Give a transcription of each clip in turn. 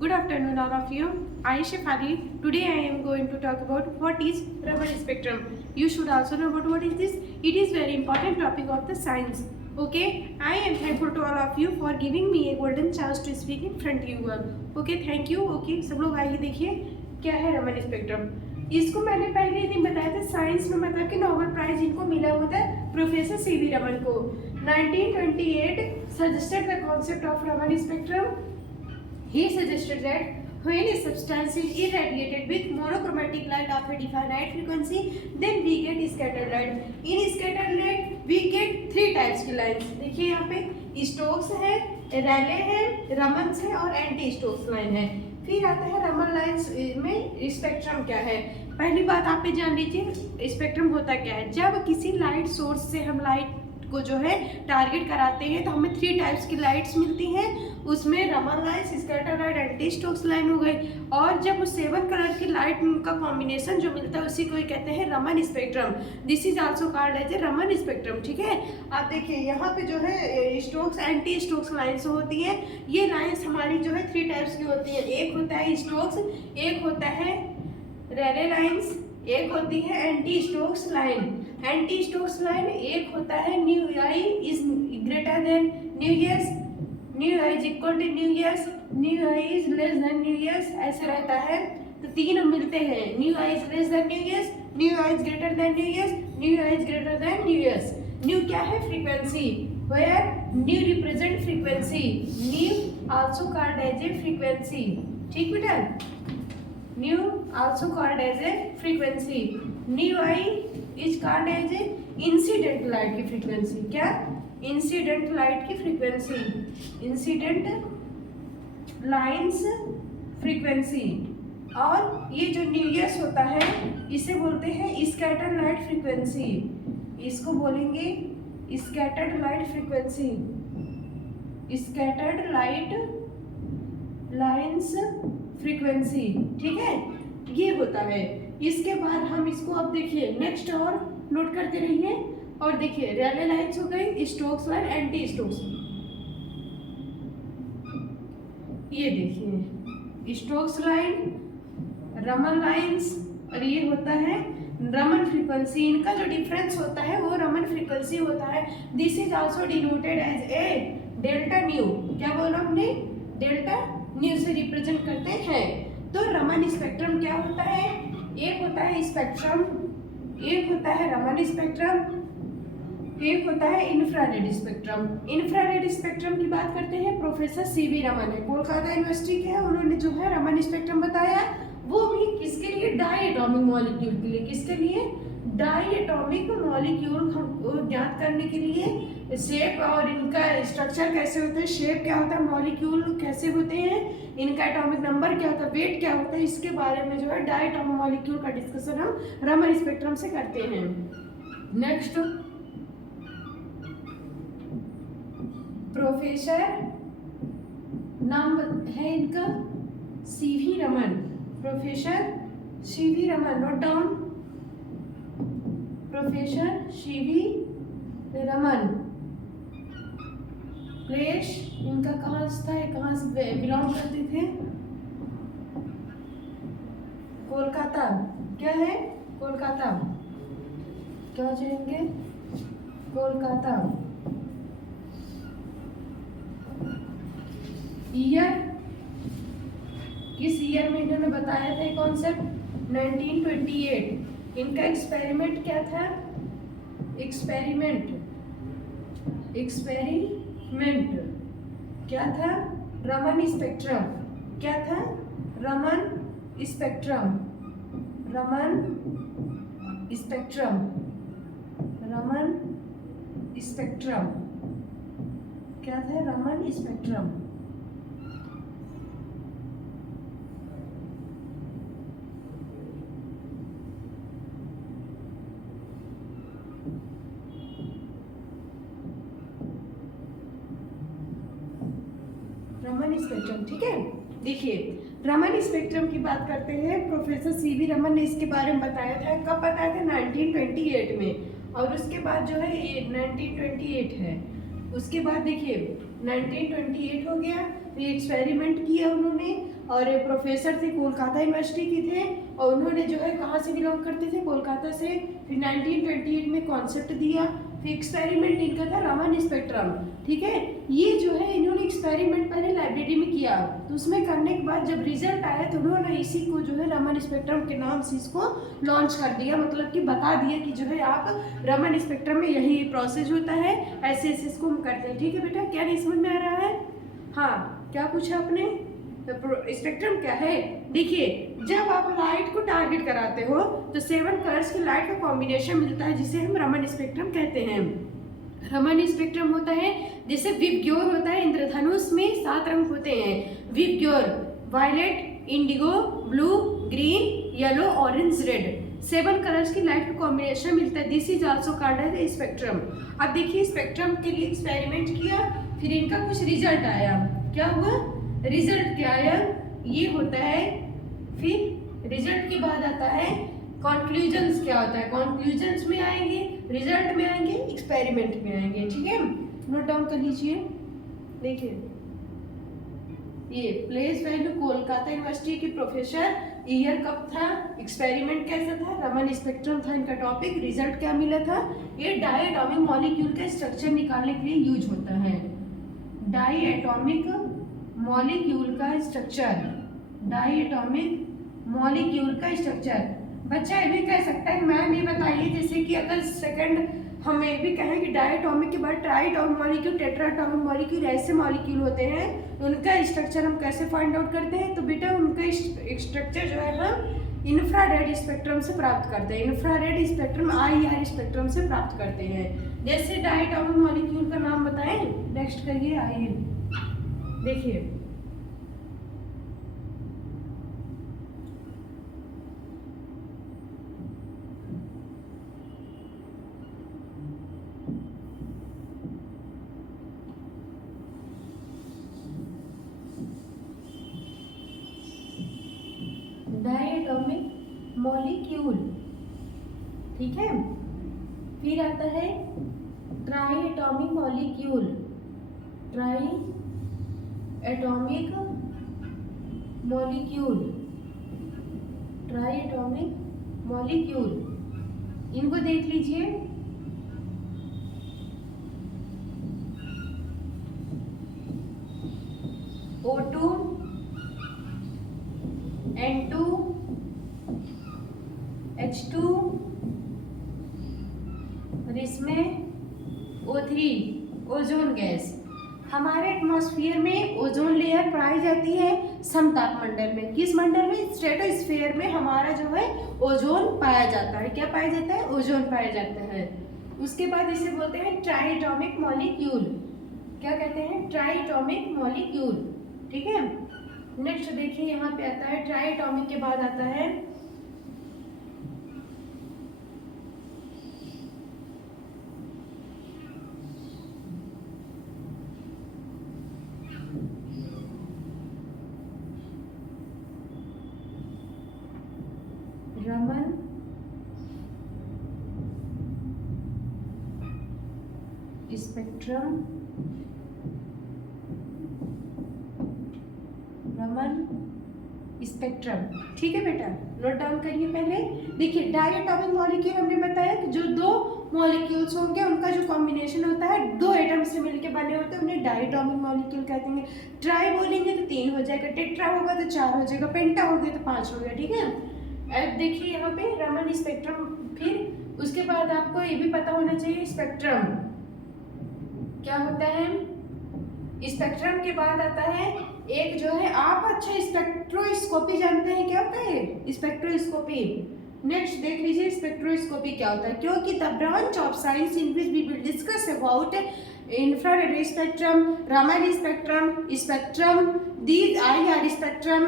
Good afternoon, all of you. I am Shefali. Today I am going to talk about what is Raman spectrum. You should also know about what is this. It is very important topic of the science. Okay, I am thankful to all of you for giving me a golden chance to speak in front of you all. Okay, thank you. Okay, सब लोग आइए देखिए क्या है Raman spectrum. इसको मैंने पहले दिन बताया था, साइंस में मतलब कि नोबेल प्राइज इनको मिला होता है प्रोफेसर सीवी रमन को। 1928 suggested the concept of Raman spectrum. He suggested that when a substance is irradiated with monochromatic light of a definite frequency, then we get scattered light. In scattered light, we get three types की lines. देखिए यहाँ पे Stokes है, Raleigh है, रमन्स है और anti Stokes line है। फिर आता है रमन लाइन्स में स्पेक्ट्रम क्या है। पहली बात आप पे जान लीजिए स्पेक्ट्रम होता क्या है। जब किसी लाइट सोर्स से हम लाइट को जो है टारगेट कराते हैं तो हमें थ्री टाइप्स की लाइट्स मिलती हैं। उसमें Raman light, scatter light, anti Stokes line हो गई। और जब उस 7 कलर की लाइट का कॉम्बिनेशन जो मिलता है उसी को कहते हैं Raman spectrum. This is also called as a Raman spectrum. ठीक है, आप देखिए यहाँ पे जो है स्टोक्स, एंटी स्टोक्स लाइन्स होती है। ये लाइन्स हमारी जो है थ्री टाइप्स की होती है। एक होता है स्टोक्स, एक होता है रैले लाइन्स, एक होती है anti Stokes line. Anti Stokes line एक होता है nu i is greater than nu years, nu i is equal to nu years, nu i is less than nu years, ऐसे रहता है। तो तीन मिलते हैं, nu i is less than nu years, nu i is greater than nu years, nu i is greater than nu years. Nu क्या है? Frequency. Where nu represent frequency, new also called as a frequency. ठीक बेटा, nu also called as a frequency. Nu i is called as a incident light की frequency. क्या? Incident light की frequency, incident lines frequency. और ये जो new years होता है इसे बोलते हैं स्कैटर्ड लाइट फ्रीक्वेंसी। इसको बोलेंगे scattered light frequency, scattered light lines frequency. ठीक है, ये होता है। इसके बाद हम इसको अब देखिए नेक्स्ट और नोट करते रहिए। और देखिए रैले लाइन्स हो गई, स्टोक्स लाइन, एंटी स्टोक्स। ये देखिए स्टोक्स लाइन, रमन लाइन्स, और ये होता है रमन फ्रीक्वेंसी। इनका जो डिफरेंस होता है वो रमन फ्रीक्वेंसी होता है। This is also denoted as a delta nu. क्या बोला हमने? डेल्टा न्यू से रिप्रेजेंट करते हैं। तो रमन स्पेक्ट्रम क्या होता है? एक होता है स्पेक्ट्रम, एक होता है रमन स्पेक्ट्रम, एक होता है इंफ्रारेड स्पेक्ट्रम। इंफ्रारेड स्पेक्ट्रम की बात करते हैं, प्रोफेसर सीवी रमन है, कोलकाता यूनिवर्सिटी के हैं। उन्होंने जो है रमन स्पेक्ट्रम बताया, वो भी किसके लिए? डाई एटॉमिक मॉलिक्यूल के लिए। किसके लिए? डाई एटॉमिक मॉलिक्यूल ज्ञात करने के लिए। शेप और इनका स्ट्रक्चर कैसे होते हैं, शेप क्या होता है, मॉलिक्यूल कैसे होते हैं, इनका एटॉमिक नंबर क्या होता है, वेट क्या होता है, इसके बारे में जो है डाई एटॉमिक मॉलिक्यूल का डिस्कशन हम रमन स्पेक्ट्रम से करते हैं। नेक्स्ट, प्रोफेसर नाम है इनका CV Raman, professor CV Raman. Note down, professor CV Raman. Place इनका कहाँ था, कहाँ से बिलोंग करते थे? कोलकाता। क्या है? कोलकाता। क्या जाएंगे? कोलकाता। ईयर, किस ईयर में इन्होंने बताया था कॉन्सेप्ट? 1928। इनका एक्सपेरिमेंट क्या था? एक्सपेरिमेंट, एक्सपेरिमेंट क्या था? रमन स्पेक्ट्रम। क्या था? Raman spectrum, Raman spectrum, Raman spectrum. क्या था? रमन स्पेक्ट्रम। रमन स्पेक्ट्रम। ठीक है, देखिए रमन स्पेक्ट्रम की बात करते हैं। प्रोफेसर सीवी रमन ने इसके बारे में बताया था। कब बताया था? 1928 में। और उसके बाद जो है ये 1928 है। उसके बाद देखिए 1928 हो गया, ये एक्सपेरिमेंट किया उन्होंने और प्रोफेसर थे, कोलकाता यूनिवर्सिटी के थे, और उन्होंने जो है कहाँ से बिलोंग करते थे, कोलकाता से। फिर 1928 में कॉन्सेप्ट दिया। फिर एक्सपेरिमेंट इनका था रमन स्पेक्ट्रम, ठीक है। ये जो है इन्होंने एक्सपेरिमेंट पहले लाइब्रेरी में किया, तो उसमें करने के बाद जब रिजल्ट आया तो उन्होंने इसी को जो है रमन स्पेक्ट्रम के नाम से इसको लॉन्च कर दिया, मतलब कि बता दिया कि जो है आप रमन स्पेक्ट्रम में यही प्रोसेस होता है, ऐसे ऐसे इसको हम करते हैं, ठीक है बेटा। क्या नहीं समझ में आ रहा है? हाँ, क्या पूछा आपने? स्पेक्ट्रम क्या है? देखिए, जब आप लाइट को टारगेट कराते हो तो 7 कलर्स की लाइट का कॉम्बिनेशन मिलता है, जिसे हम रमन स्पेक्ट्रम कहते हैं। रमन स्पेक्ट्रम होता है जैसे विबग्योर होता है, इंद्रधनुष में 7 रंग होते हैं। VIBGYOR violet, indigo, blue, green, yellow, orange, red, 7 colours की लाइट का कॉम्बिनेशन मिलता है। This is also called as spectrum. अब देखिए, स्पेक्ट्रम के लिए एक्सपेरिमेंट किया, फिर इनका कुछ रिजल्ट आया। क्या हुआ? रिजल्ट क्या आया? ये होता है। फिर रिजल्ट के बाद आता है कॉन्क्लूजन्स। क्या होता है? कॉन्क्लूजन्स में आएंगे, रिजल्ट में आएंगे, एक्सपेरिमेंट में आएंगे, ठीक है। नोट डाउन कर लीजिए। देखिए, ये प्लेस वैल्यू कोलकाता यूनिवर्सिटी के प्रोफेसर, ईयर कब था, एक्सपेरिमेंट कैसा था, रमन स्पेक्ट्रम था इनका टॉपिक, रिजल्ट क्या मिला था। ये डायटोमिक मॉलिक्यूल का स्ट्रक्चर निकालने के लिए यूज होता है। डायटोमिक मॉलिक्यूल का स्ट्रक्चर, डायटोमिक मॉलिक्यूल का स्ट्रक्चर। बच्चा ये भी कह सकता है मैम ये बताइए, जैसे कि अगर सेकंड हम ये भी कहें कि डायटोमिक के बाद ट्राइटोमिक मॉलिक्यूल, टेट्राटोमिक मॉलिक्यूल, ऐसे मॉलिक्यूल होते हैं, उनका स्ट्रक्चर हम कैसे फाइंड आउट करते हैं? तो बेटा उनका स्ट्रक्चर जो है हम इंफ्रारेड स्पेक्ट्रम से प्राप्त करते हैं। इंफ्रारेड स्पेक्ट्रम IR स्पेक्ट्रम से प्राप्त करते हैं। जैसे डायटोमिक मॉलिक्यूल का नाम बताएं, नेक्स्ट करिए, आइए देखिए। डायटोमिक मॉलिक्यूल, ठीक है। फिर आता है triatomic molecule, try atomic molecule, triatomic molecule, इनको देख लीजिए। O2, N2, H2 और इसमें O3, ओजोन गैस। हमारे एटमॉस्फेयर में ओजोन लेयर पाई जाती है समताप मंडल में। किस मंडल में? स्ट्रेटोस्फेयर में हमारा जो है ओजोन पाया जाता है। क्या पाया जाता है? ओजोन पाया जाता है। उसके बाद इसे बोलते हैं ट्राइएटॉमिक मॉलिक्यूल। क्या कहते हैं? ट्राइएटॉमिक मॉलिक्यूल, ठीक है। नेक्स्ट देखिए, यहाँ पे आता है ट्राइएटॉमिक के बाद आता है रमन स्पेक्ट्रम, रमन स्पेक्ट्रम, ठीक है बेटा। नोट डाउन करिए पहले। देखिए, डायटोमिक मॉलिक्यूल हमने बताया कि जो 2 मॉलिक्यूल्स होंगे उनका जो कॉम्बिनेशन होता है 2 एटम से मिलकर बने होते हैं, उन्हें डायटोमिक मॉलिक्यूल कहते हैं। ट्राई बोलेंगे तो 3 हो जाएगा, टेट्रा होगा तो 4 हो जाएगा, पेंटा हो गया तो 5 हो गया, ठीक है। अब देखिए यहाँ पे रमन स्पेक्ट्रम। फिर उसके बाद आपको ये भी पता होना चाहिए स्पेक्ट्रम क्या होता है। स्पेक्ट्रम के बाद आता है एक जो है, आप अच्छा स्पेक्ट्रोस्कोपी जानते हैं क्या होता है? स्पेक्ट्रोस्कोपी। नेक्स्ट देख लीजिए स्पेक्ट्रोस्कोपी क्या होता है, क्योंकि the branch of science in which we will discuss about infrared spectrum, Raman spectrum, spectrum, these IR spectrum,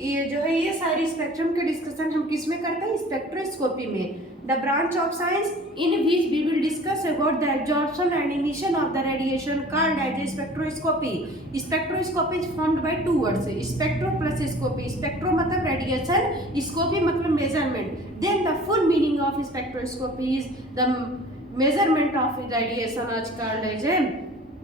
ये जो है ये सारी स्पेक्ट्रम के डिस्कशन हम किस में करते हैं? स्पेक्ट्रोस्कोपी में। The branch of science in which we will discuss about the absorption and emission of the radiation called as spectroscopy. Spectroscopy is formed by 2 words, spectro plus scopy. Spectro मतलब radiation, scopy मतलब measurement. Then the full meaning of spectroscopy is the measurement of radiation as called as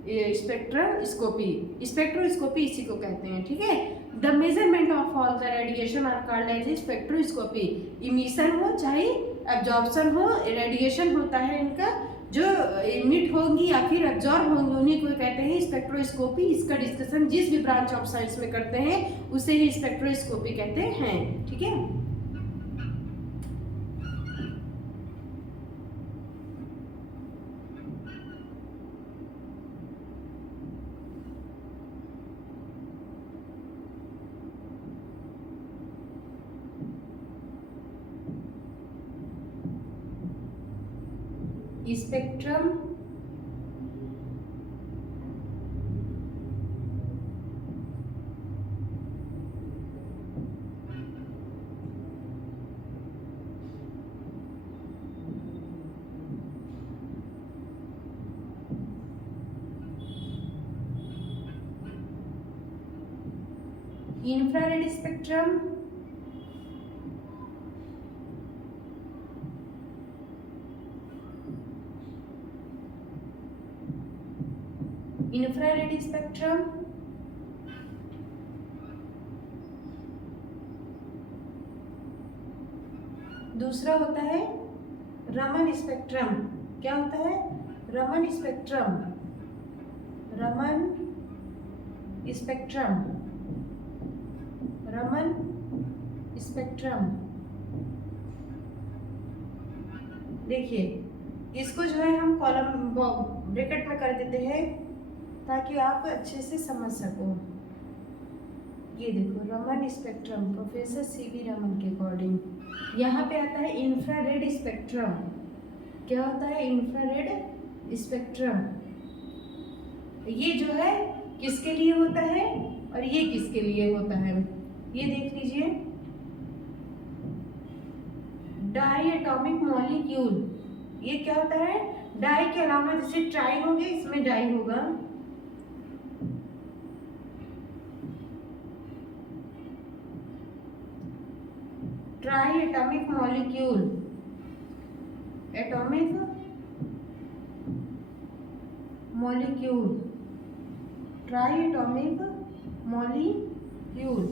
spectroscopy. Spectroscopy इसी को कहते हैं, ठीक है। The measurement of all the radiation are called as spectroscopy. Emission हो चाहे एब्जॉर्प्शन हो, रेडिएशन होता है इनका, जो इमिट होंगी या फिर एब्जॉर्ब होंगी उन्हीं को कहते हैं स्पेक्ट्रोस्कोपी। इसका डिस्कशन जिस भी ब्रांच ऑफ साइंस में करते हैं उसे ही स्पेक्ट्रोस्कोपी कहते हैं, ठीक है। Spectrum infrared spectrum, infrared spectrum, दूसरा होता है रमन स्पेक्ट्रम। क्या होता है? Raman spectrum, Raman spectrum, Raman spectrum. देखिए इसको जो है हम कॉलम ब्रैकेट में कर देते हैं ताकि आप अच्छे से समझ सको। ये देखो Raman spectrum, professor CV Raman के अकॉर्डिंग। यहाँ पे आता है इंफ्रारेड स्पेक्ट्रम। क्या होता है? Infrared spectrum. ये जो है किसके लिए होता है और ये किसके लिए होता है, ये देख लीजिए। डाई एटॉमिक मॉलिक्यूल, ये क्या होता है? डाई के अलावा जैसे ट्राई हो गया, इसमें डाई होगा। Try atomic molecule, atomic molecule, try atomic molecule.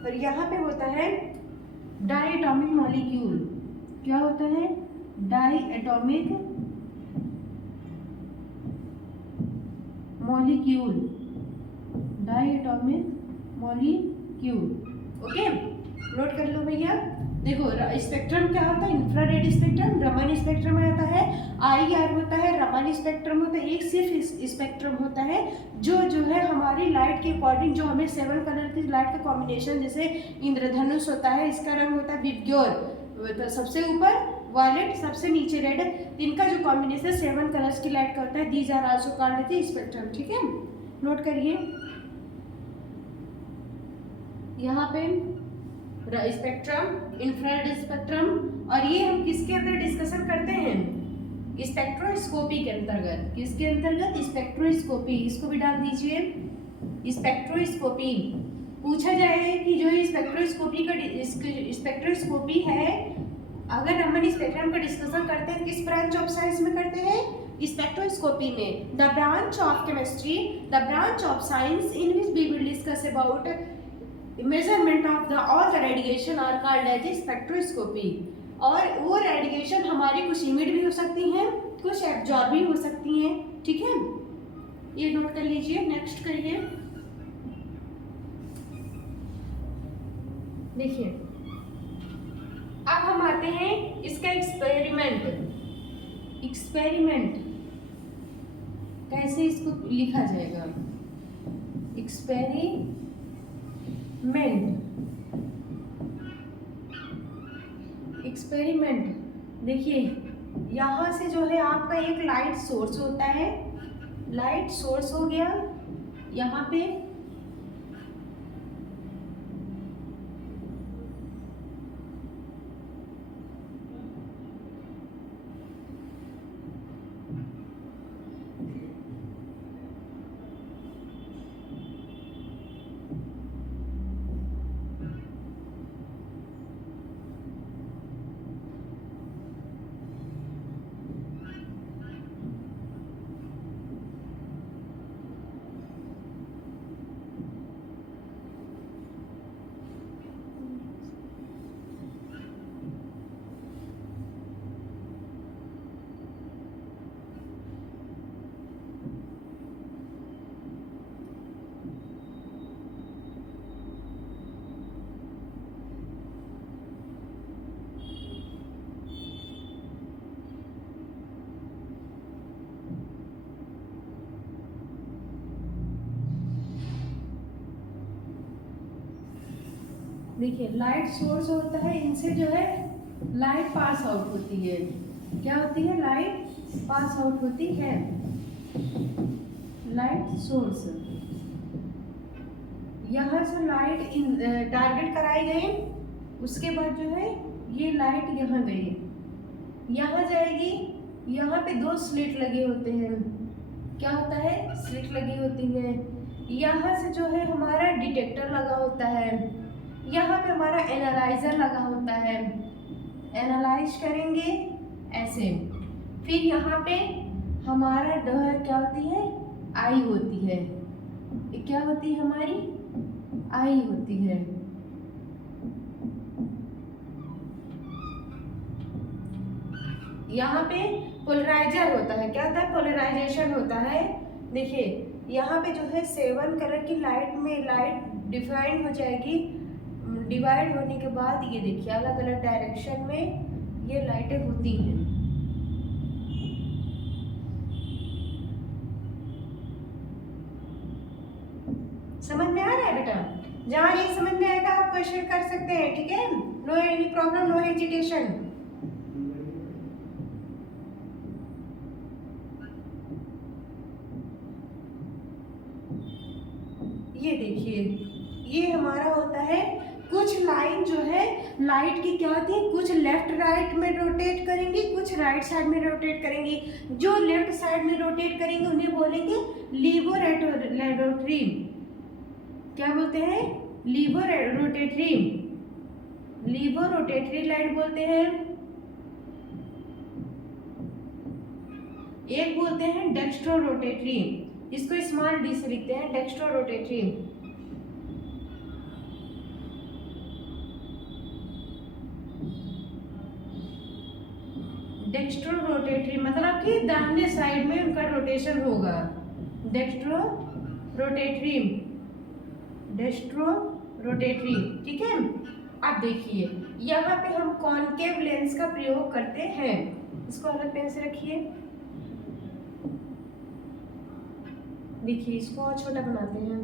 और यहाँ पे होता है डाई एटॉमिक मॉलिक्यूल। क्या होता है? Diatomic molecule, diatomic molecule. Okay, note कर लो भैया। देखो स्पेक्ट्रम क्या होता है? इंफ्रारेड स्पेक्ट्रम, रमन स्पेक्ट्रम आता है, IR होता है, रमन स्पेक्ट्रम होता है। एक सिर्फ स्पेक्ट्रम होता है जो है हमारी लाइट के अकॉर्डिंग, जो हमें 7 कलर की लाइट का कॉम्बिनेशन, जैसे इंद्रधनुष होता है, इसका रंग होता है विबग्योर, तो सबसे ऊपर वायलेट, सबसे नीचे रेड, इनका जो कॉम्बिनेशन 7 कलर्स की लाइट का होता है। These are also called as spectrum, ठीक है। नोट करिए यहाँ पे स्पेक्ट्रम, इंफ्रारेड स्पेक्ट्रम। और ये हम किसके अंदर डिस्कशन करते हैं? स्पेक्ट्रोस्कोपी के अंतर्गत। किसके अंतर्गत? स्पेक्ट्रोस्कोपी। इसको भी डाल दीजिए, स्पेक्ट्रोस्कोपी। पूछा जाए कि जो स्पेक्ट्रोस्कोपी का स्पेक्ट्रोस्कोपी है, अगर हम स्पेक्ट्रम का डिस्कशन करते हैं किस ब्रांच ऑफ साइंस में करते हैं? स्पेक्ट्रोस्कोपी में। The branch of chemistry, the branch of science in which we will discuss about measurement of the all the radiation are called as spectroscopy. और वो रेडिएशन हमारी कुछ इमिट भी हो सकती हैं, कुछ एब्जॉर्ब भी हो सकती हैं, ठीक है। ये नोट कर लीजिए। नेक्स्ट करिए, देखिए अब हम आते हैं इसका एक्सपेरिमेंट। एक्सपेरिमेंट कैसे इसको लिखा जाएगा? Experiment, experiment. देखिए यहाँ से जो है आपका एक लाइट सोर्स होता है, लाइट सोर्स हो गया यहाँ पे, देखिए लाइट सोर्स होता है, इनसे जो है लाइट पास आउट होती है। क्या होती है? लाइट पास आउट होती है। लाइट सोर्स, यहाँ से लाइट टारगेट कराई गई, उसके बाद जो है ये लाइट यहाँ गई, यहाँ जाएगी। यहाँ पे 2 स्लिट लगे होते हैं। क्या होता है? स्लिट लगी होती है। यहाँ से जो है हमारा डिटेक्टर लगा होता है, यहाँ पे हमारा एनालाइजर लगा होता है। एनालाइज करेंगे ऐसे। फिर यहाँ पे हमारा क्या होती है? आई होती है। क्या होती है? हमारी आई होती है। यहाँ पे पोलराइजर होता है। क्या होता है? पोलराइजेशन होता है। देखिए यहाँ पे जो है 7 कलर की लाइट में लाइट डिफाइन हो जाएगी। डिवाइड होने के बाद ये देखिए अलग अलग डायरेक्शन में ये लाइटें होती हैं। समझ में आ रहा है बेटा? जहाँ ये समझ में आएगा आप क्वेश्चन कर सकते हैं, ठीक है? No any problem, no hesitation. ये देखिए ये हमारा होता है, कुछ लाइन जो है लाइट की क्या होती है, कुछ लेफ्ट राइट में रोटेट करेंगी, कुछ राइट साइड में रोटेट करेंगी। जो लेफ्ट साइड में रोटेट करेंगे उन्हें बोलेंगे लीवोरोटेटरी। क्या बोलते हैं? लीवोरोटेटरी। लीवोरोटेटरी लाइट बोलते हैं। एक बोलते हैं डेक्स्ट्रोरोटेटरी, इसको स्मॉल डी से लिखते हैं, डेक्स्ट्रोरोटेटरी। डेक्स्ट्रोरोटेटरी मतलब कि दाहिने साइड में उनका रोटेशन होगा। डेक्स्ट्रोरोटेटरी, डेक्स्ट्रोरोटेटरी, ठीक है? अब देखिए यहाँ पे हम कॉनकेव लेंस का प्रयोग करते हैं। इसको अलग पेन से रखिए। देखिए इसको और छोटा बनाते हैं।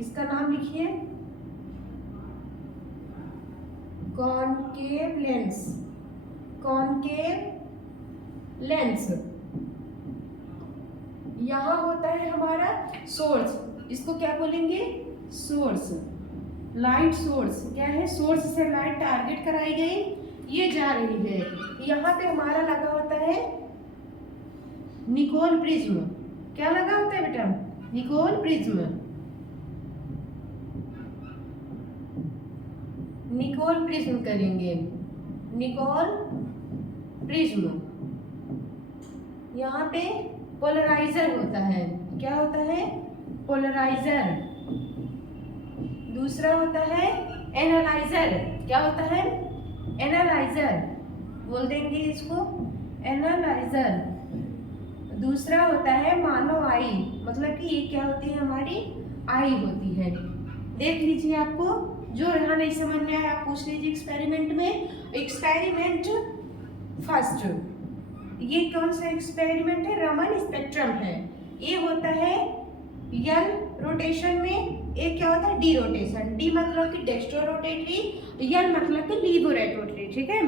इसका नाम लिखिए कॉनकेव लेंस। Concave lens. यहाँ होता है हमारा सोर्स, इसको क्या बोलेंगे? सोर्स। लाइट सोर्स क्या है? सोर्स से लाइट टारगेट कराई गई, ये जा रही है। यहाँ पे हमारा लगा होता है निकोल प्रिज्म। क्या लगा होता है बेटा? Nicol prism. निकोल प्रिज्म करेंगे, निकोल प्रिज्म। यहाँ पे पोलराइजर होता है। क्या होता है? पोलराइजर। दूसरा होता है एनालाइजर। क्या होता है? एनालाइजर बोल देंगे इसको, एनालाइजर। दूसरा होता है मानो आई, मतलब कि ये क्या होती है? हमारी आई होती है। देख लीजिए, आपको जो यहाँ नहीं समझ में आया आप पूछ लीजिए एक्सपेरिमेंट में। एक्सपेरिमेंट फर्स्ट, ये कौन सा एक्सपेरिमेंट है? रमन स्पेक्ट्रम है। ये होता है एल रोटेशन में, एक क्या होता है? D rotation. डी मतलब कि डेक्स्ट्रोरोटेटरी, एल मतलब कि लीवोरोटेटरी, ठीक है?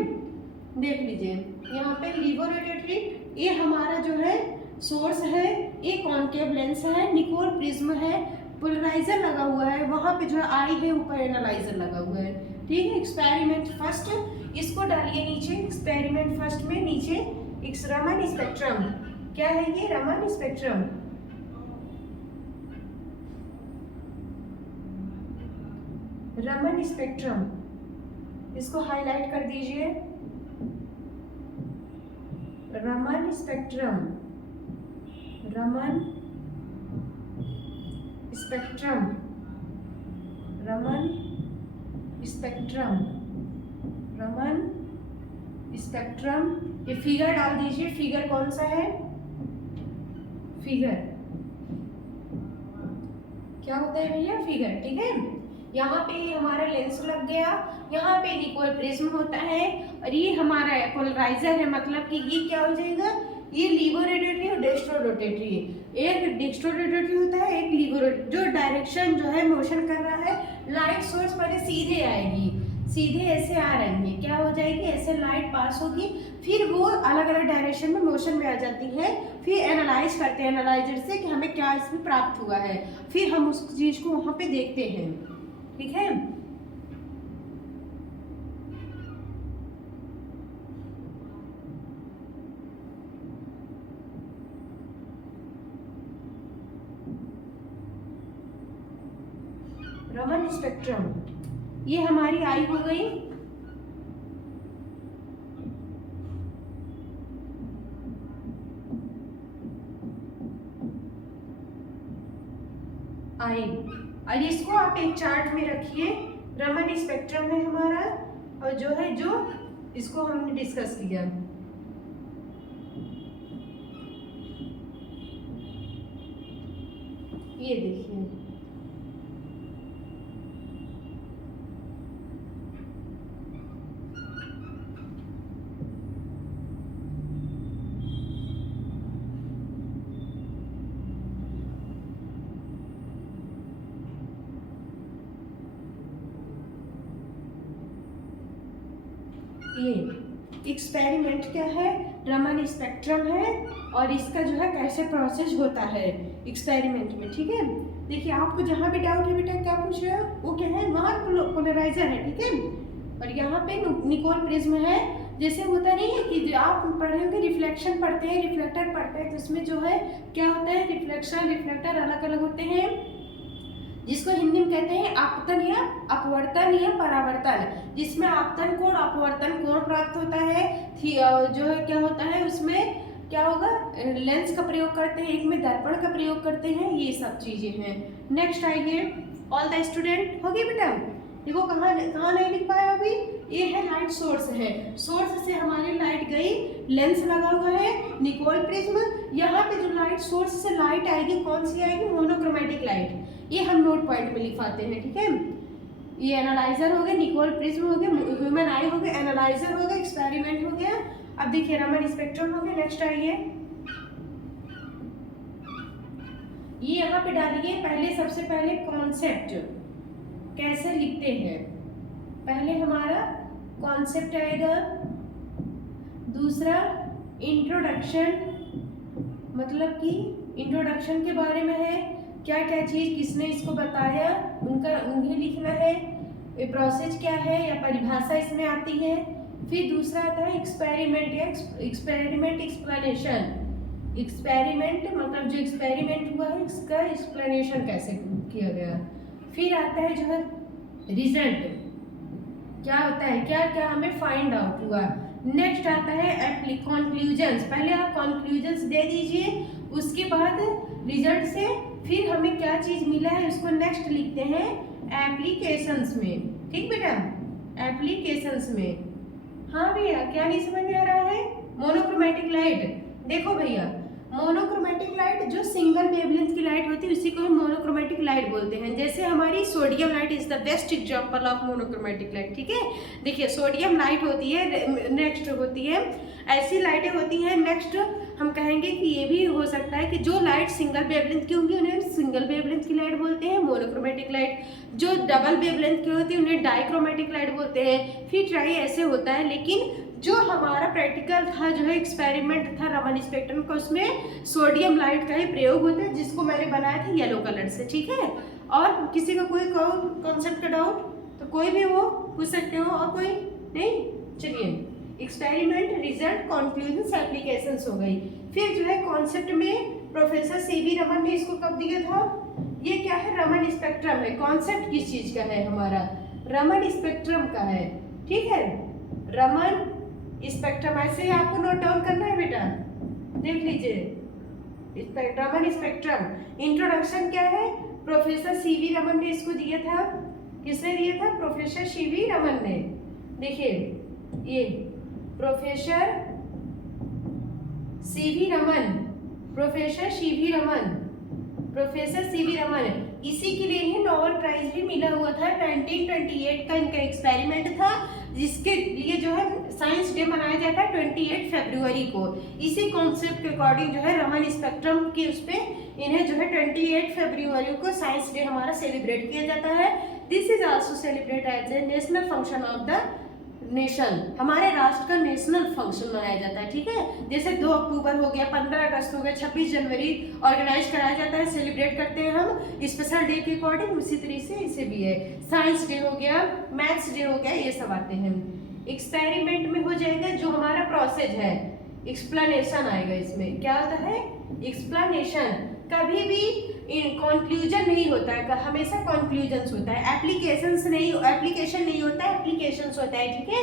देख लीजिए यहाँ पे लीवोरोटेटरी, ये हमारा जो है सोर्स है, ये कॉनकेव लेंस है, निकोल प्रिज्म है, पोलराइजर लगा हुआ है, वहाँ पे जो है आई है, ऊपर एनालाइजर लगा हुआ है, ठीक है? एक्सपेरिमेंट फर्स्ट, इसको डालिए नीचे। एक्सपेरिमेंट फर्स्ट में नीचे एक रमन स्पेक्ट्रम। क्या है ये? रमन स्पेक्ट्रम। रमन स्पेक्ट्रम, इसको हाईलाइट कर दीजिए। Raman spectrum, Raman spectrum, Raman spectrum, Raman spectrum. ये फिगर डाल दीजिए। फिगर कौन सा है? फिगर क्या होता है भैया? फिगर, ठीक है? यहाँ पे हमारा लेंस लग गया, यहाँ पे निकोल प्रिज्म होता है, और ये हमारा पोलराइजर है, मतलब कि ये क्या हो जाएगा? ये लीवो रोटेटरी और डेस्ट्रो रोटेटरी। एक डेस्ट्रो रोटेटरी होता है, एक लीवो रोटेटरी। जो डायरेक्शन जो है मोशन कर रहा है, लाइट सोर्स पहले सीधे आएगी, सीधे ऐसे आ रही है, क्या हो जाएगी, ऐसे लाइट पास होगी, फिर वो अलग अलग डायरेक्शन में मोशन में आ जाती है। फिर एनालाइज करते हैं एनालाइजर से कि हमें क्या इसमें प्राप्त हुआ है, फिर हम उस चीज को वहां पे देखते हैं। ठीक है, रमन स्पेक्ट्रम, ये हमारी आई हो गई। आई, और इसको आप एक चार्ट में रखिए। रमन स्पेक्ट्रम है हमारा, और जो है जो इसको हमने डिस्कस किया। ये देखिए, ये एक्सपेरिमेंट क्या है, रमन स्पेक्ट्रम है, और इसका जो है कैसे प्रोसेस होता है एक्सपेरिमेंट में। ठीक है, देखिए आपको जहाँ भी डाउट है बेटा, क्या पूछ रहे हो, वो क्या है, नॉन पोलराइजर है। ठीक है, और यहाँ पे निकोल प्रिज्म है। जैसे होता नहीं है कि आप पढ़े होंगे, रिफ्लेक्शन पढ़ते हैं, रिफ्लेक्टर पढ़ते हैं, तो इसमें जो है क्या होता है, रिफ्लेक्शन रिफ्लेक्टर अलग अलग होते हैं, जिसको हिंदी में कहते हैं आपतन या अपवर्तन या परावर्तन। जिसमें आपतन कोण अपवर्तन कोण प्राप्त होता है, जो है क्या होता है, उसमें क्या होगा, लेंस का प्रयोग करते हैं, एक में दर्पण का प्रयोग करते हैं, ये सब चीजें हैं। नेक्स्ट आइए, ऑल द स्टूडेंट, हो गई बेटा। देखो कहाँ कहाँ नहीं लिख पाया अभी, ये है लाइट सोर्स है, सोर्स से हमारी लाइट गई, लेंस लगा हुआ है, निकोल प्रिज्म। यहाँ पे जो लाइट सोर्स से लाइट आएगी, कौन सी आएगी, मोनोक्रोमेटिक लाइट, ये हम नोट पॉइंट में लिखवाते हैं। ठीक है, ये एनालाइजर हो गया, निकोल प्रिज्म हो गया, ह्यूमन आई हो गया, एनालाइजर हो गया, एक्सपेरिमेंट हो गया। अब देखिए रमन स्पेक्ट्रम हो गया। नेक्स्ट आइए, ये यहाँ पे डालिए। पहले सबसे पहले कॉन्सेप्ट कैसे लिखते हैं, पहले हमारा कॉन्सेप्ट आएगा, दूसरा इंट्रोडक्शन, मतलब कि इंट्रोडक्शन के बारे में है, क्या क्या चीज किसने इसको बताया, उन्हें लिखना है, प्रोसेस क्या है या परिभाषा इसमें आती है। फिर दूसरा आता है एक्सपेरिमेंट या एक्सपेरिमेंट एक्सप्लेनेशन। एक्सपेरिमेंट मतलब जो एक्सपेरिमेंट हुआ है इसका एक्सप्लेनेशन कैसे किया गया। फिर आता है जो है रिजल्ट, क्या होता है, क्या क्या हमें फाइंड आउट हुआ। नेक्स्ट आता है कॉन्क्लूजन्स, पहले आप कॉन्क्लूजन्स दे दीजिए, उसके बाद रिजल्ट से फिर हमें क्या चीज मिला है उसको नेक्स्ट लिखते हैं एप्लीकेशंस में। ठीक बेटा, एप्लीकेशंस में। हाँ भैया, क्या नहीं समझ में आ रहा है, मोनोक्रोमेटिक लाइट। देखो भैया, मोनोक्रोमेटिक लाइट जो सिंगल वेवलेंथ की लाइट होती है उसी को हम मोनोक्रोमेटिक लाइट बोलते हैं। जैसे हमारी sodium light is the best example of monochromatic light. ठीक है, देखिए सोडियम लाइट होती है, नेक्स्ट होती है ऐसी लाइटें होती हैं। नेक्स्ट हम कहेंगे कि ये भी हो सकता है कि जो लाइट सिंगल वेवलेंथ की होंगी उन्हें सिंगल वेवलेंथ की लाइट बोलते हैं, मोनोक्रोमेटिक लाइट। जो डबल वेवलेंथ की होती है उन्हें डाइक्रोमेटिक लाइट बोलते हैं। फिर ट्राई ऐसे होता है, लेकिन जो हमारा प्रैक्टिकल था, जो है एक्सपेरिमेंट था रमन स्पेक्ट्रम का, उसमें सोडियम लाइट का ही प्रयोग होता है, जिसको मैंने बनाया था येलो कलर से। ठीक है, और किसी का कोई कॉन्सेप्ट का डाउट तो कोई भी वो पूछ सकते हो, और कोई नहीं। चलिए, एक्सपेरिमेंट, रिजल्ट, कॉन्क्लूजन्स, एप्लीकेशंस हो गई। फिर जो है कॉन्सेप्ट में प्रोफेसर सीवी रमन ने इसको कब दिया था, ये क्या है, रमन स्पेक्ट्रम है। कॉन्सेप्ट किस चीज का है, हमारा रमन स्पेक्ट्रम का है। ठीक है, रमन स्पेक्ट्रम, ऐसे ही आपको नोट डाउन करना है बेटा, देख लीजिए रमन स्पेक्ट्रम। इंट्रोडक्शन क्या है, प्रोफेसर सीवी रमन ने इसको दिया था। किसने दिया था, प्रोफेसर सीवी रमन ने। देखिए ये professor CV Raman, professor CV Raman, professor CV Raman, इसी के लिए ही नोबेल प्राइज भी मिला हुआ था। 1928 का इनका एक्सपेरिमेंट था, जिसके लिए जो है साइंस डे मनाया जाता है 28 फरवरी को। इसी कॉन्सेप्ट के अकॉर्डिंग जो है रमन स्पेक्ट्रम के उस पर इन्हें जो है 28 फरवरी को साइंस डे हमारा सेलिब्रेट किया जाता है। This is also celebrate as a national function of the nation, हमारे राष्ट्र का नेशनल फंक्शन मनाया जाता है। ठीक है, जैसे 2 अक्टूबर हो गया, 15 अगस्त हो गया, 26 जनवरी ऑर्गेनाइज कराया जाता है, सेलिब्रेट करते हैं हम स्पेशल डे के अकॉर्डिंग। उसी तरीके से इसे भी है, साइंस डे हो गया, मैथ्स डे हो गया, ये सब आते हैं। एक्सपेरिमेंट में हो जाएगा जो हमारा प्रोसेस है, एक्सप्लेनेशन आएगा इसमें। क्या होता है? एक्सप्लेनेशन। कभी भी कंक्लूजन नहीं होता है, हमेशा कंक्लूजन्स होता है। एप्लीकेशन नहीं होता है, एप्लीकेशंस होता है। ठीक है,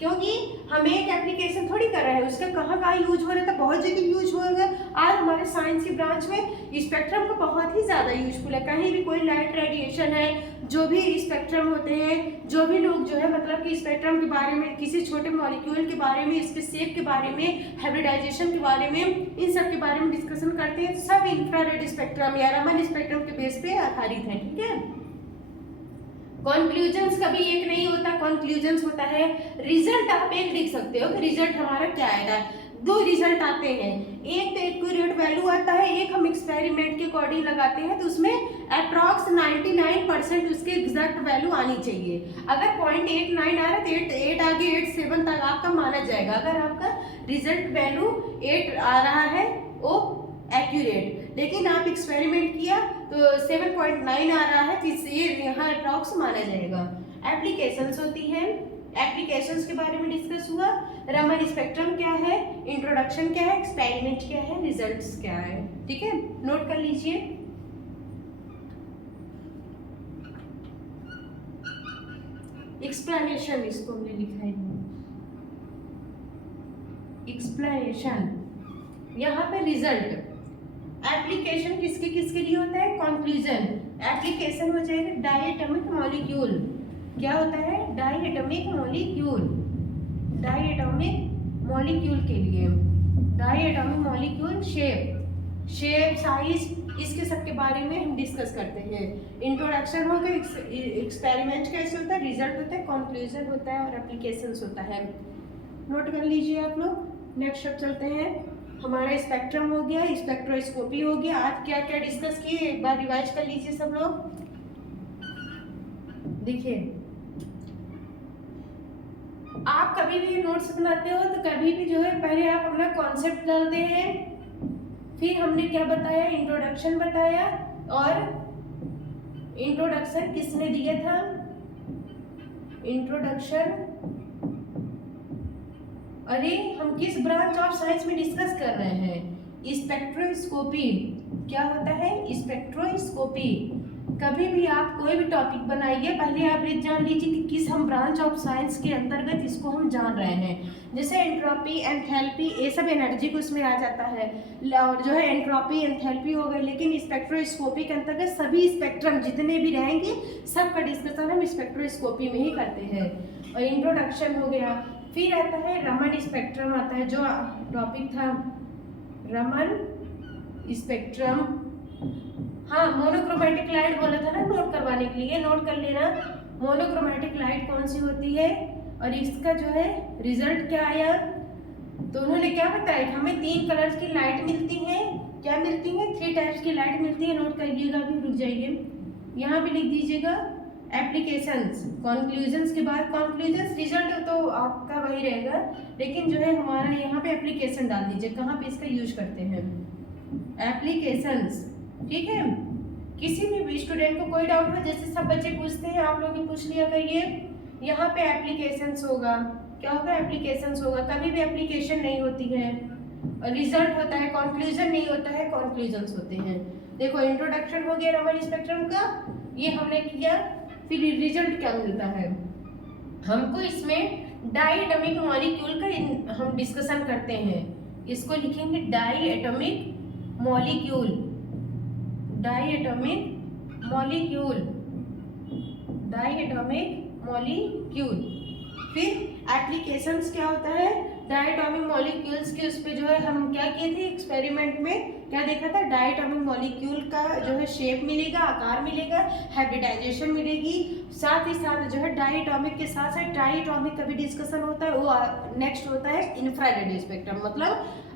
क्योंकि हमें एक एप्लीकेशन थोड़ी कर रहा है, उसका कहाँ यूज हो रहा था, बहुत जगह यूज होगा। आज हमारे साइंस की ब्रांच में स्पेक्ट्रम का बहुत ही ज़्यादा यूजफुल है। कहीं भी कोई लाइट रेडिएशन है, जो भी स्पेक्ट्रम होते हैं, जो भी लोग जो है मतलब कि स्पेक्ट्रम के बारे में, किसी छोटे मॉलिक्यूल के बारे में, इसके शेप के बारे में, हाइब्रिडाइजेशन के बारे में, इन सब के बारे में डिस्कशन करते हैं, सब इंफ्रारेड स्पेक्ट्रम या रमन स्पेक्ट्रम के बेस पे आधारित है। ठीक है, कंक्लूजन्स कभी एक नहीं होता, कंक्लूजन्स होता है रिजल्ट। आप एक लिख सकते हो कि रिजल्ट हमारा क्या आएगा। 2 रिजल्ट आते हैं, एक तो एक्यूरेट वैल्यू आता है, एक हम एक्सपेरिमेंट के अकॉर्डिंग लगाते हैं, तो उसमें अप्रॉक्स 99% उसके एग्जैक्ट वैल्यू आनी चाहिए। अगर 0.89 आ रहा है तो 8 आगे 8.7 तक आपका माना जाएगा। अगर आपका रिजल्ट वैल्यू 8 आ रहा है वो एक्यूरेट, लेकिन आप एक्सपेरिमेंट किया तो 7.9 आ रहा है तो ये यहाँ अप्रॉक्स माना जाएगा। एप्लीकेशंस होती हैं, एप्लीकेशंस के बारे में डिस्कस हुआ। रमन स्पेक्ट्रम क्या है, इंट्रोडक्शन क्या है, एक्सपेरिमेंट क्या है, रिजल्ट्स क्या है। ठीक है, नोट कर लीजिए। एक्सप्लेनेशन, इसको हमने लिखा है एक्सप्लेनेशन, यहाँ पे रिजल्ट। एप्लीकेशन किसके किसके लिए होता है? कंक्लूजन। एप्लीकेशन हो जाएगा डायएटॉमिक मॉलिक्यूल। क्या होता है? डायएटॉमिक मॉलिक्यूल, डायएटॉमिक मॉलिक्यूल के लिए। डायएटॉमिक मॉलिक्यूल शेप साइज, इसके सब के बारे में हम डिस्कस करते हैं। इंट्रोडक्शन हो गया, एक्सपेरिमेंट कैसे होता है, रिजल्ट होता है, कंक्लूजन होता है और एप्लीकेशंस होता है। नोट कर लीजिए आप लोग। नेक्स्ट अब चलते हैं। हमारा स्पेक्ट्रम हो गया, स्पेक्ट्रोस्कोपी हो गया। आज क्या क्या डिस्कस किए एक बार रिवाइज कर लीजिए सब लोग। देखिए, आप कभी भी नोट्स बनाते हो तो कभी भी जो है पहले आप अपना कॉन्सेप्ट डालते हैं, फिर हमने क्या बताया, इंट्रोडक्शन बताया। और इंट्रोडक्शन किसने दिया था? इंट्रोडक्शन, अरे हम किस ब्रांच ऑफ साइंस में डिस्कस कर रहे हैं? स्पेक्ट्रोस्कोपी। क्या होता है? स्पेक्ट्रोस्कोपी। कभी भी आप कोई भी टॉपिक बनाइए, पहले आप ये जान लीजिए कि किस हम ब्रांच ऑफ साइंस के अंतर्गत इसको हम जान रहे हैं। जैसे एंट्रोपी, एंथैल्पी, ये सब एनर्जी को उसमें आ जाता है, और जो है एंट्रोपी, एंथैल्पी हो गए। लेकिन स्पेक्ट्रोस्कोपी के अंतर्गत सभी स्पेक्ट्रम जितने भी रहेंगे सबका डिस्कशन हम स्पेक्ट्रोस्कोपी में ही करते हैं। और इंट्रोडक्शन हो गया। फिर आता है रमन स्पेक्ट्रम आता है, जो टॉपिक था रमन स्पेक्ट्रम। हाँ, मोनोक्रोमैटिक लाइट बोला था ना नोट करवाने के लिए, नोट कर लेना। मोनोक्रोमैटिक लाइट कौन सी होती है और इसका जो है रिजल्ट क्या आया। तो उन्होंने क्या बताया, हमें 3 कलर्स की लाइट मिलती हैं। क्या मिलती हैं? 3 टाइप्स की लाइट मिलती है। नोट करिएगा, अभी रुक जाइए, यहाँ पे लिख दीजिएगा एप्लीकेशंस। कंक्लूजन्स के बाद कंक्लूजन्स, रिजल्ट तो आपका वही रहेगा, लेकिन जो है हमारा यहाँ पे एप्लीकेशन डाल दीजिए, कहाँ पे इसका यूज करते हैं, एप्लीकेशंस। ठीक है, किसी भी स्टूडेंट को कोई डाउट हो, जैसे सब बच्चे पूछते हैं, आप लोग भी पूछ लिया करिए। यहाँ पे एप्लीकेशंस होगा। क्या होगा? एप्लीकेशंस होगा। कभी भी एप्लीकेशन नहीं होती है, और रिजल्ट होता है, कंक्लूजन नहीं होता है, कंक्लूजन्स होते हैं। देखो, इंट्रोडक्शन हो गया रमन स्पेक्ट्रम का, ये हमने किया। फिर रिजल्ट क्या मिलता है हमको? इसमें डायएटॉमिक मॉलिक्यूल का हम डिस्कशन करते हैं। इसको लिखेंगे डायएटॉमिक मॉलिक्यूल, डायएटॉमिक मॉलिक्यूल, डायएटॉमिक मॉलिक्यूल। फिर एप्लीकेशंस क्या होता है? डायएटॉमिक मॉलिक्यूल्स के उस पे जो है हम क्या किए थे एक्सपेरिमेंट में, क्या देखा था, डायटोमिक मॉलिक्यूल का जो है शेप मिलेगा, आकार मिलेगा, हाइब्रिडाइजेशन मिलेगी, साथ ही साथ जो है डायटोमिक के साथ साथ ट्राइटोमिक का भी डिस्कशन होता है। वो नेक्स्ट होता है इंफ्रारेड स्पेक्ट्रम, मतलब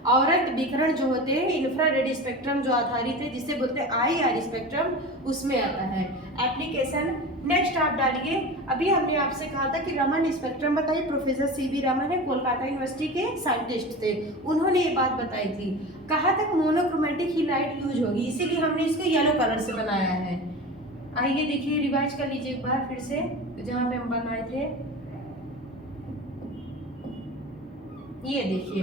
औरत विकिरण जो होते हैं इंफ्रारेड स्पेक्ट्रम जो आधारित है जिसे बोलते हैं IR स्पेक्ट्रम, उसमें आता है। एप्लीकेशन नेक्स्ट आप डालिए। अभी हमने आपसे कहा था कि रमन स्पेक्ट्रम बताइए, प्रोफेसर CB रमन है, कोलकाता यूनिवर्सिटी के साइंटिस्ट थे, उन्होंने ये बात बताई थी। कहा तक मोनोक्रोमेटिक ही लाइट यूज होगी, इसीलिए हमने इसको येलो कलर से बनाया है। आइए देखिए, रिवाइज कर लीजिए एक बार फिर से जहाँ पे हम बनाए थे। ये देखिए,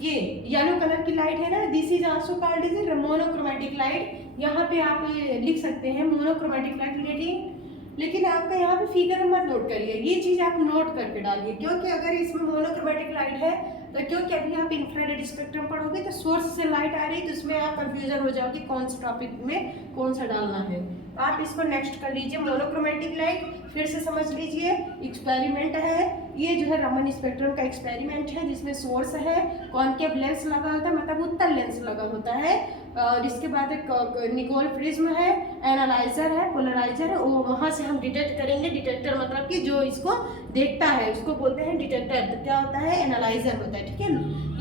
ये येलो कलर की लाइट है ना, this is also called as monochromatic light. यहाँ पे आप लिख सकते हैं मोनोक्रोमेटिक लाइट, लेकिन आपका यहाँ पे फिगर मत नोट करिए, ये चीज आप नोट करके डालिए, क्योंकि अगर इसमें मोनोक्रोमेटिक लाइट है तो क्योंकि अभी आप इंफ्रारेड स्पेक्ट्रम पढ़ोगे तो सोर्स से लाइट आ रही है, तो उसमें आप कंफ्यूजन हो जाओगे कौन सा टॉपिक में कौन सा डालना है। तो आप इसको नेक्स्ट कर लीजिए। मोनोक्रोमेटिक लाइट फिर से समझ लीजिए, एक्सपेरिमेंट है ये, जो है रमन स्पेक्ट्रम का एक्सपेरिमेंट है जिसमें सोर्स है, कॉनकेव लेंस लगा होता है, मतलब उत्तल लेंस लगा होता है, और इसके बाद एक निकोल प्रिज्म है, एनालाइजर है, पोलराइजर है, वो वहाँ से हम डिटेक्ट करेंगे। डिटेक्टर मतलब कि जो इसको देखता है उसको बोलते हैं डिटेक्टर, तो क्या होता है, एनालाइजर होता है, ठीक है।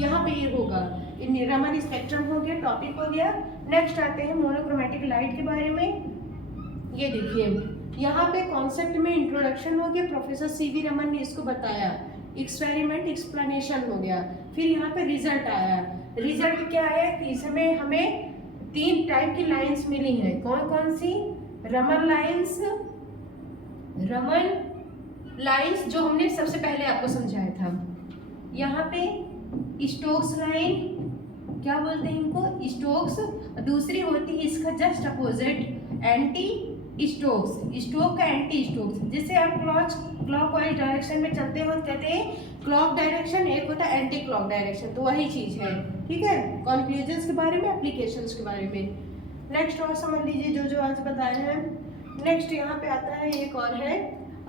यहाँ पे ये होगा, रमन स्पेक्ट्रम हो गया, टॉपिक हो गया। नेक्स्ट आते हैं मोनोक्रोमेटिक लाइट के बारे में। ये देखिए, यहाँ पे कॉन्सेप्ट में इंट्रोडक्शन हो गया, प्रोफेसर CB रमन ने इसको बताया, एक्सपेरिमेंट एक्सप्लेनेशन हो गया, फिर यहाँ पे रिजल्ट आया। रिजल्ट क्या है कि इसमें हमें 3 टाइप की लाइंस मिली हैं। कौन कौन सी, रमन लाइंस जो हमने सबसे पहले आपको समझाया था। यहाँ पे स्टोक्स लाइन, क्या बोलते हैं इनको, स्टोक्स। दूसरी होती है इसका just opposite, anti Stokes, Stoke का एंटी स्टोक्स। जैसे आप क्लॉकवाइज डायरेक्शन में चलते हो कहते हैं क्लॉक डायरेक्शन, एक होता है एंटी क्लॉक डायरेक्शन, तो वही चीज है, ठीक है। कंक्लूजन्स के बारे में, एप्लीकेशंस के बारे में नेक्स्ट और समझ लीजिए जो आज बताए हैं। नेक्स्ट यहाँ पे आता है एक और है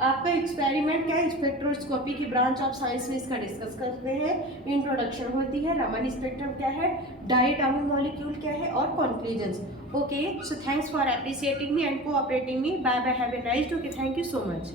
आपका एक्सपेरिमेंट, क्या है, स्पेक्ट्रोस्कोपी की ब्रांच ऑफ साइंस में इसका डिस्कस करते हैं। इंट्रोडक्शन होती है, रमन स्पेक्ट्रम क्या है, डायटोमिक मॉलिक्यूल क्या है, और conclusions. Okay, so thanks for appreciating me and cooperating me. Bye bye, have a nice day. Okay, thank you so much.